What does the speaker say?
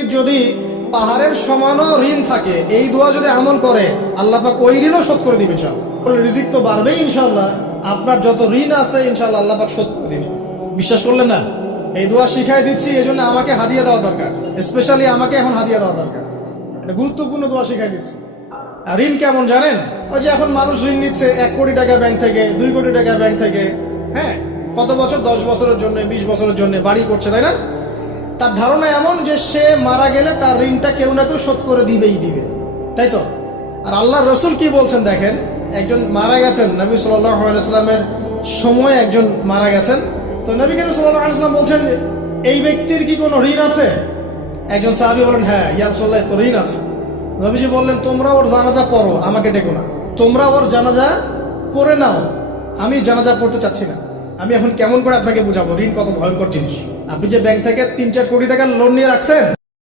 ব্যক্তির যদি পাহাড়ের সমানও ঋণ থাকে, এই দোয়া যদি আমল করে আল্লাহ পাক ওই ঋণও শোধ করে দিবে ইনশাআল্লাহ। রিজিক তো বাড়বেই ইনশাআল্লাহ, আপনার যত ঋণ আছে ইনশাআল্লাহ আল্লাহ পাক শোধ করে দিবে। বিশ্বাস করলেন না? এই দোয়া শিখাই দিচ্ছি, এই জন্য আমাকে হাদিয়া দেওয়া দরকার, স্পেশালি আমাকে এখন হাদিয়া দেওয়া দরকার। এটা গুরুত্বপূর্ণ দোয়া শিখাই দিচ্ছি। আর ঋণ কেমন জানেন? ওই যে এখন মানুষ ঋণ নিচ্ছে 1 কোটি টাকা ব্যাংক থেকে, 2 কোটি টাকা ব্যাংক থেকে, হ্যাঁ, কত বছর, 10 বছরের জন্য, 20 বছরের জন্য বাড়ি করছে, তাই না? তার ধারণা এমন যে সে মারা গেলে তার ঋণটা কেউ না কেউ শোধ করে দিবেই দিবে, তাই তো? আর আল্লাহর রসুল কি বলছেন দেখেন, একজন মারা গেছেন, নবী সাল্লাল্লাহু আলাইহি ওয়াসাল্লামের সময় একজন মারা গেছেন, তো নবী করিম সাল্লাল্লাহু আলাইহি ওয়াসাল্লাম বলছেন, এই ব্যক্তির কি কোনো ঋণ আছে? একজন সাহাবী বলেন, হ্যাঁ ইয়া রাসূলুল্লাহ, তো ঋণ আছে। নবীজি বললেন, তোমরা ওর জানাজা পড়ো, আমাকে ডেকো না, তোমরা ওর জানাজা পড়ে নাও, আমি জানাজা পড়তে চাচ্ছি না। আমি এখন কেমন করে আপনাকে বুঝাবো ঋণ কত ভয়ঙ্কর জিনিস? আপনি যে ব্যাংক থেকে 3-4 কোটি টাকার লোন নিয়ে রাখছেন,